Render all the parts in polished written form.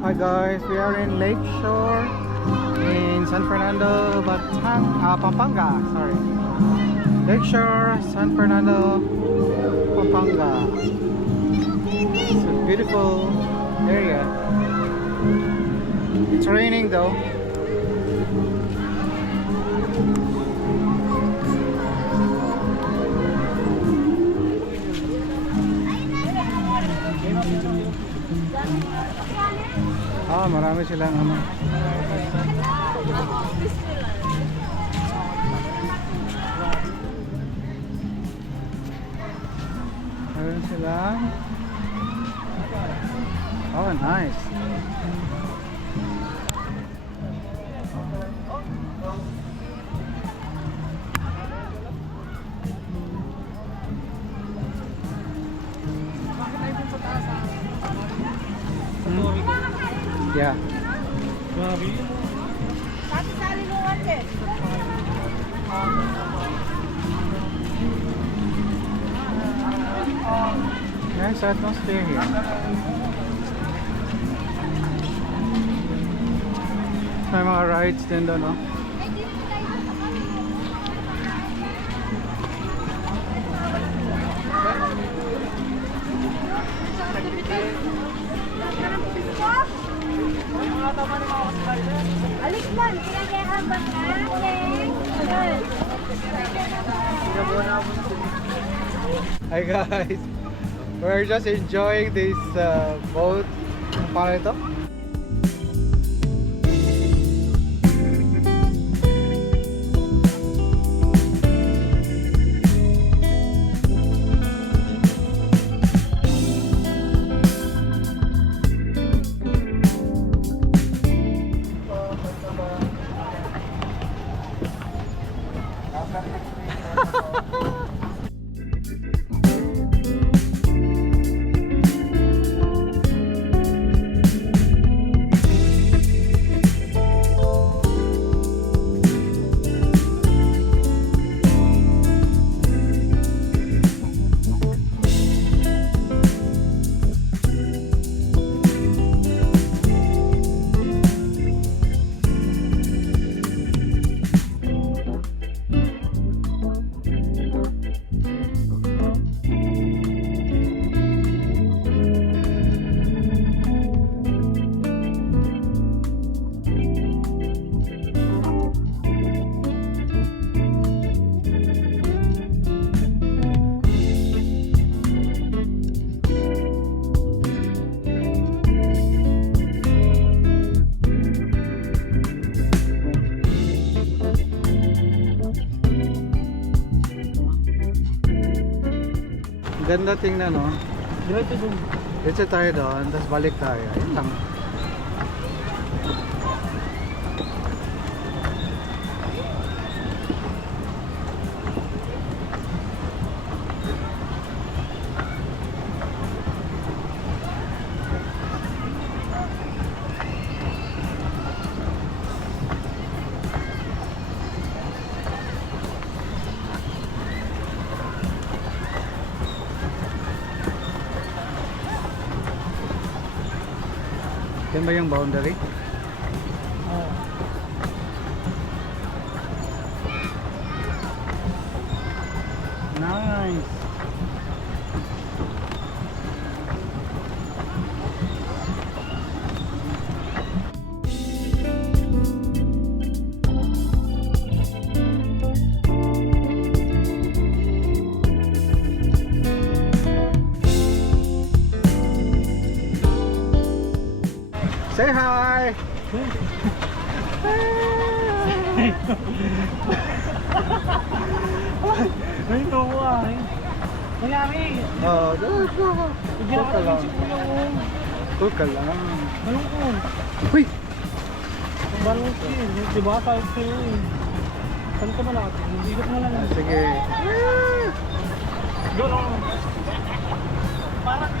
Hi guys, we are in Lakeshore in San Fernando, Pampanga. Sorry, Lakeshore, San Fernando, Pampanga. It's a beautiful area. It's raining though. Marami silang ano. Meron silang. Oh, nice. Yeah. Nice atmosphere here. May mga rides din doon, no? Alikman, kaya ba ka? Hi guys, we're just enjoying this boat. Paano ito? Ganda tingnan, no? Diretso dun. Diretso tayo doon, tapos balik tayo. Ayun lang. Yan ba yung boundary? Nice. Say hi! Ay, no, ay. Nangyari. Oh, doon ka. Doon ka lang. Doon ka lang. Anong kun? Uy! Balong skin. Diba sa sa'yo eh. Saan ka ba natin? Hindi ko na lang. Sige. Doon ako. Parang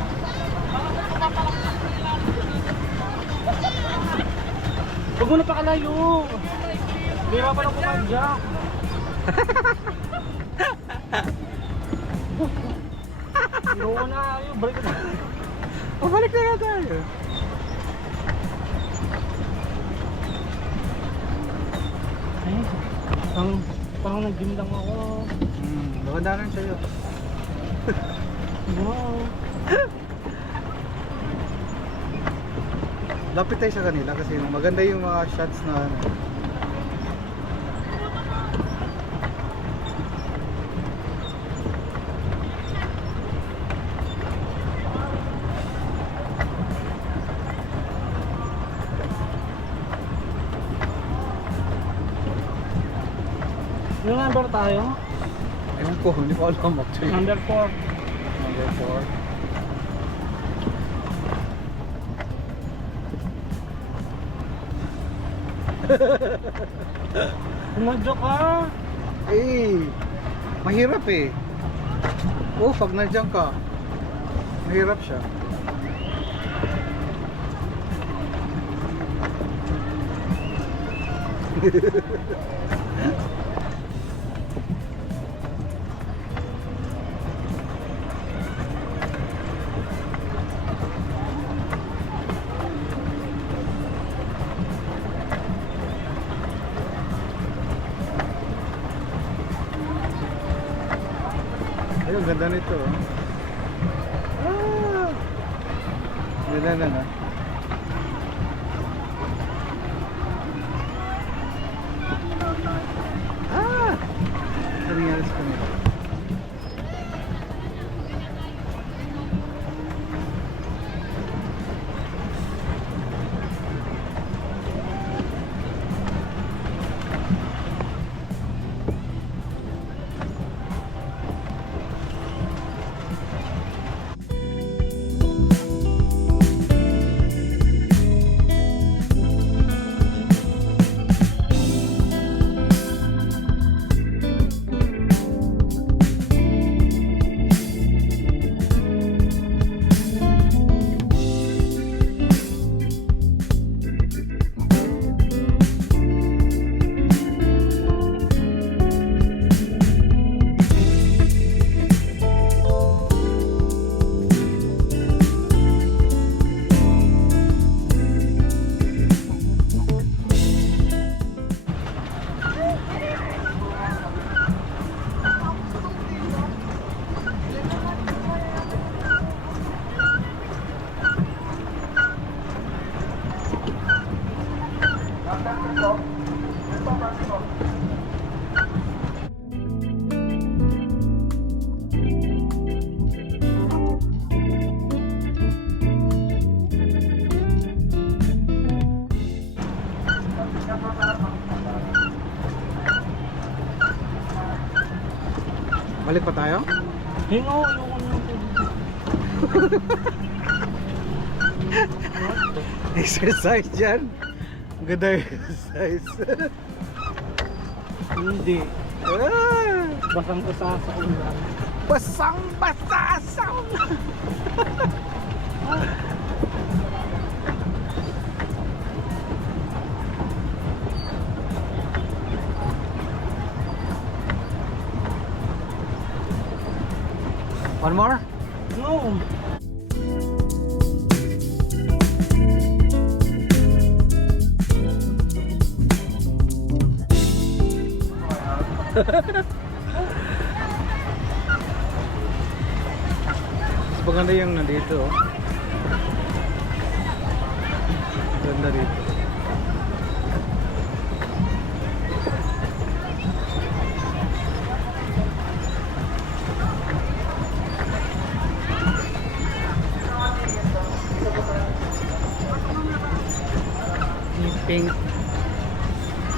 huwag mo na pakalayo. Bira pa lang kumadyak. Biro na. Balik na. Balik na tayo. Parang nag-gym lang ako. Maganda rin sa'yo. Wow. Lapit tayo sa kanila kasi maganda yung mga shots na ano. Yung number tayo? Ewan ko, hindi ko alam actually. Number 4. Number 4. Pumadyo ka! Eh, mahirap eh. Oh, pag nandiyan ka, mahirap siya. Ayun, ganda nito. Ah! Ganda na na. Ah! Nangyari sa kanila. Balik pa tayo? Hingo, yung ano. Exercise dyan. Ganda exercise. Hindi. Ah! Basang basa sa ulan. Basang basa sa ulan. One more? No. Mas maganda yung nandito. Oh. Ganda dito. Pink.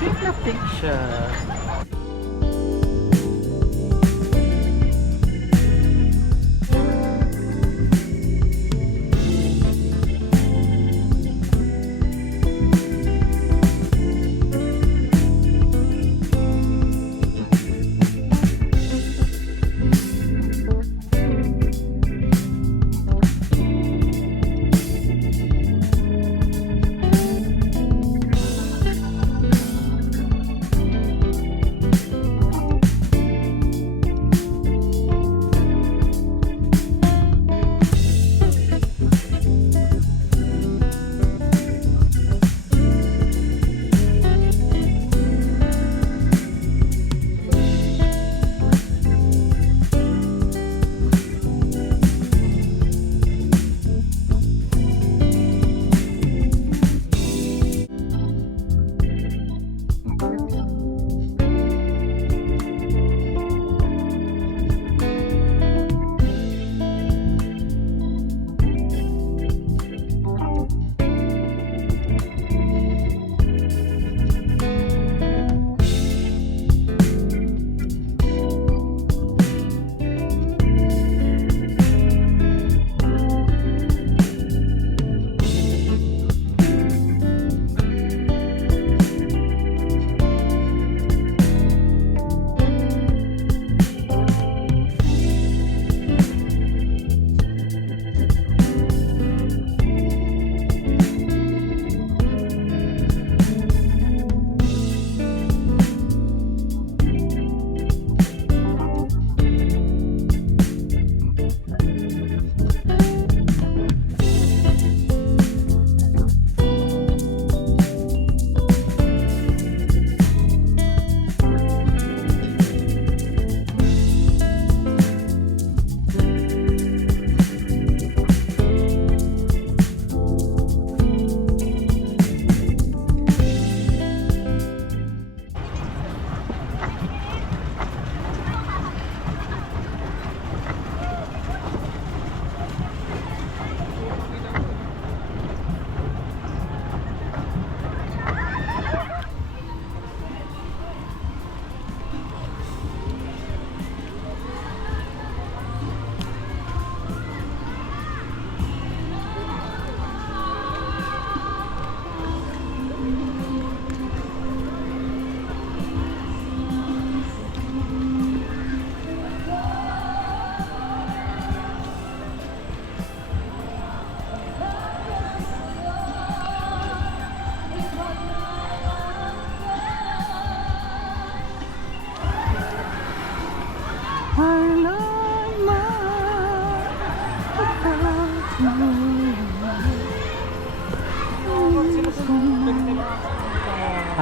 Pink na pink siya.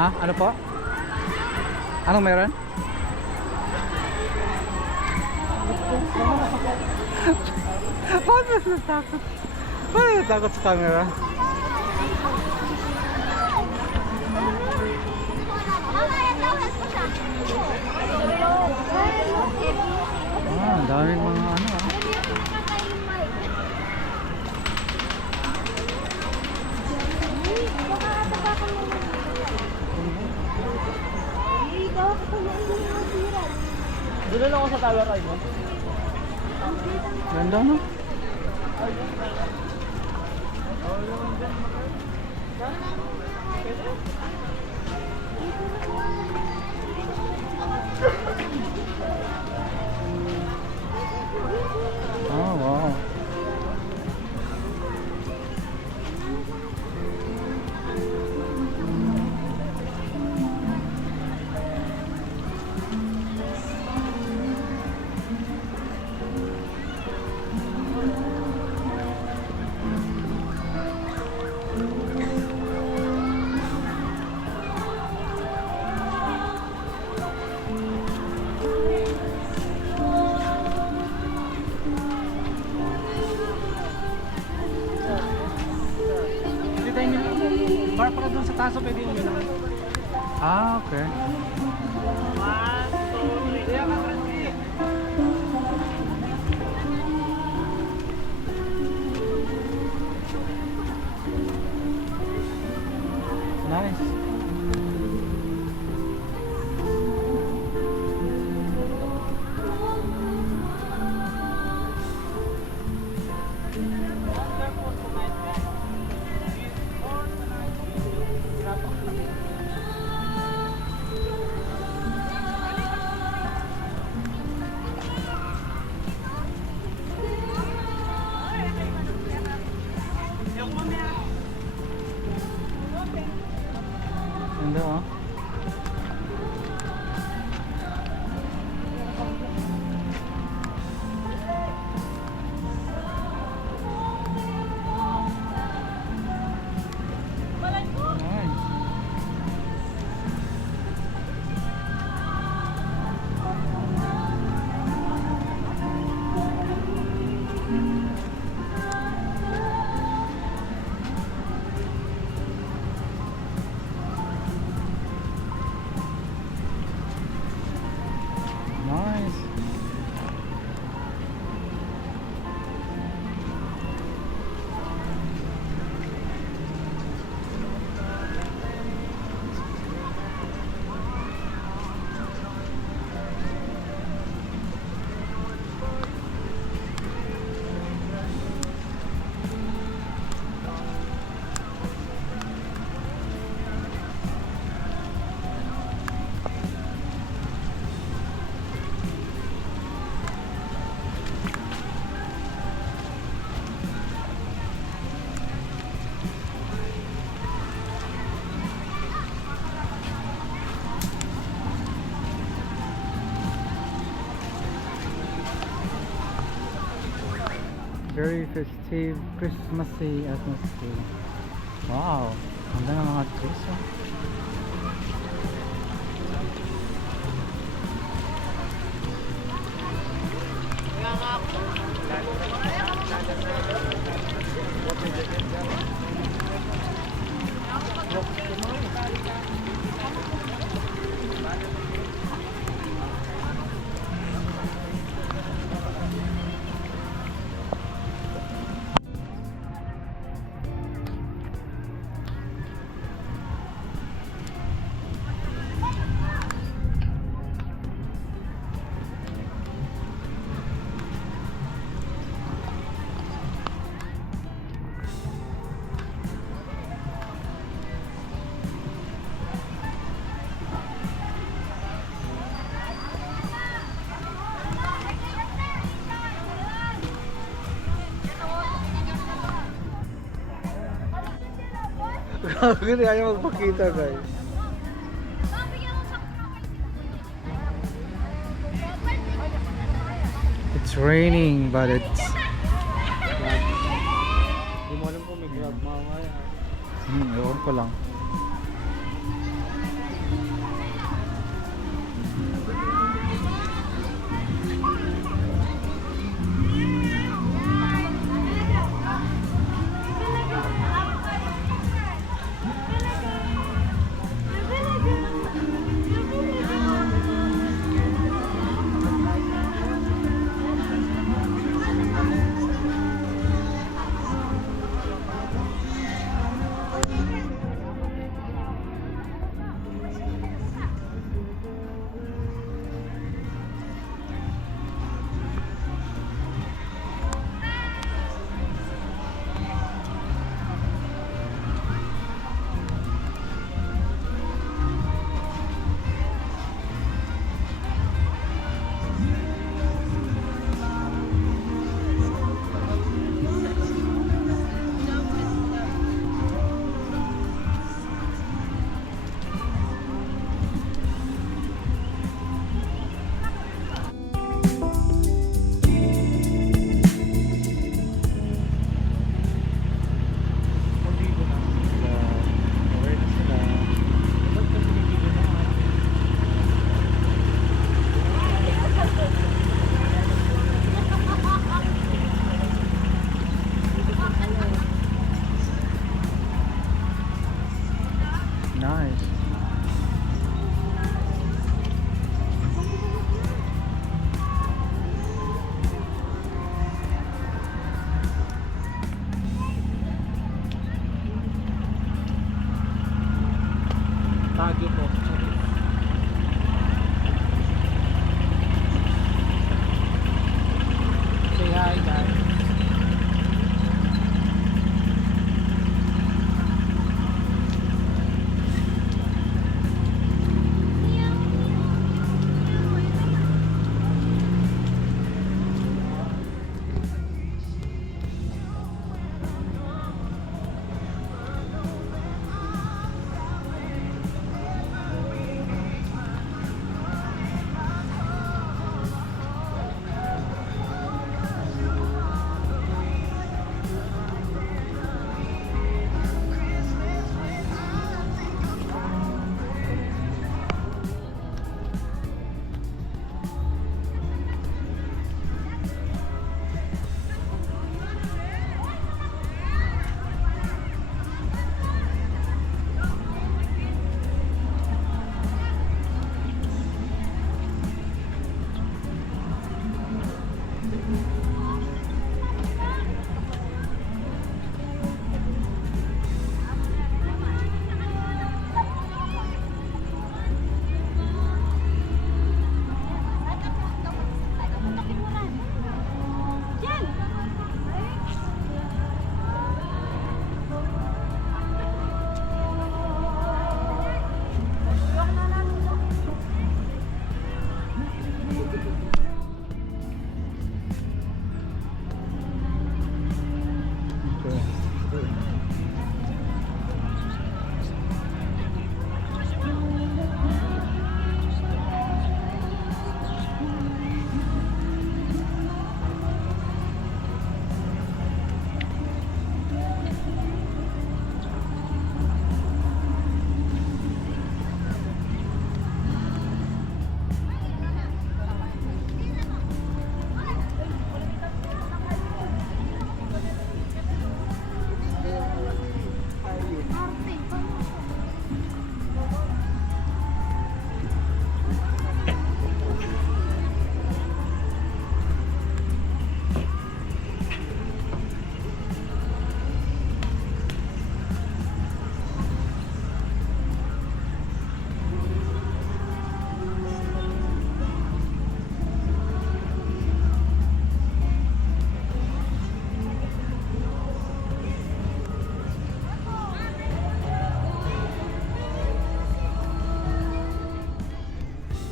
Ha? Ano po? Anong meron? Bakit natakot? Bakit natakot sa camera? Ah, ang daming mga ano ah. Doon lang ako sa tower ay mo. Ganda no? Oh, wow. Hindi tayo nila. Para doon sa taso pwede yung nila. Ah, okay. 1, 2, 3. Kaya ka, Frankie. Nice. Ganda oh. Nice. Nice. Very festive, Christmassy atmosphere. Wow, ganda ng mga trees oh. Gini ayaw magpakita guys. It's raining but it's Hindi mo alam kung may grab mamaya. ewan ko lang. Baguio po. Say hi guys.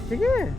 Sige.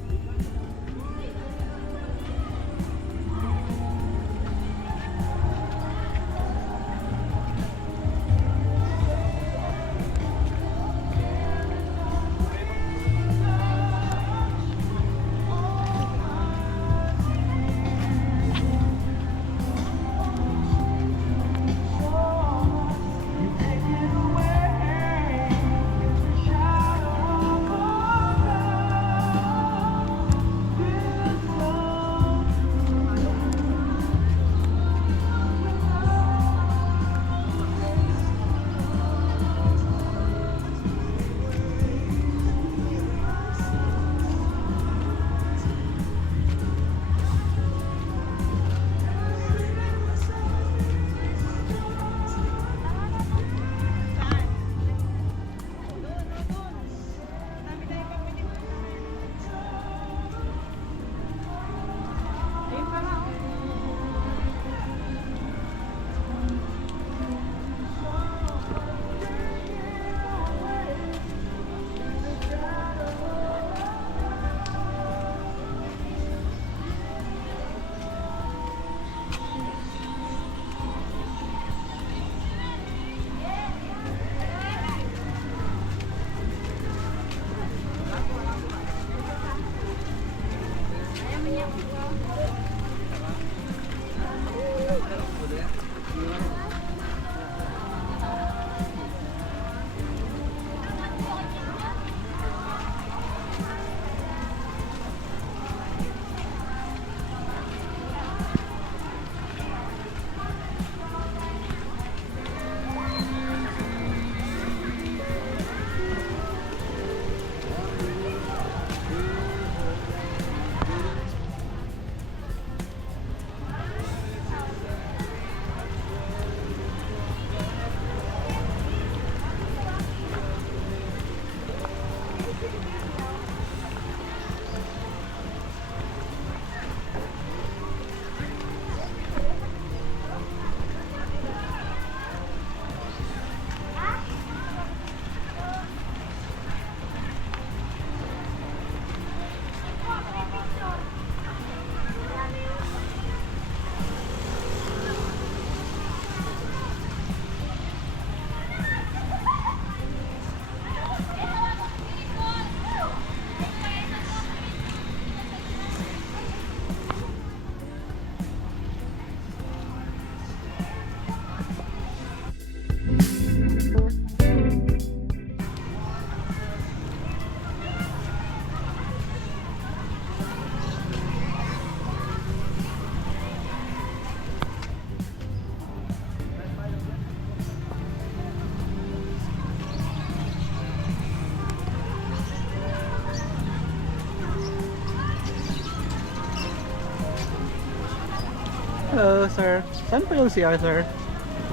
Hello, sir. Saan po yung CR, sir?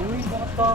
Uy, bakit ka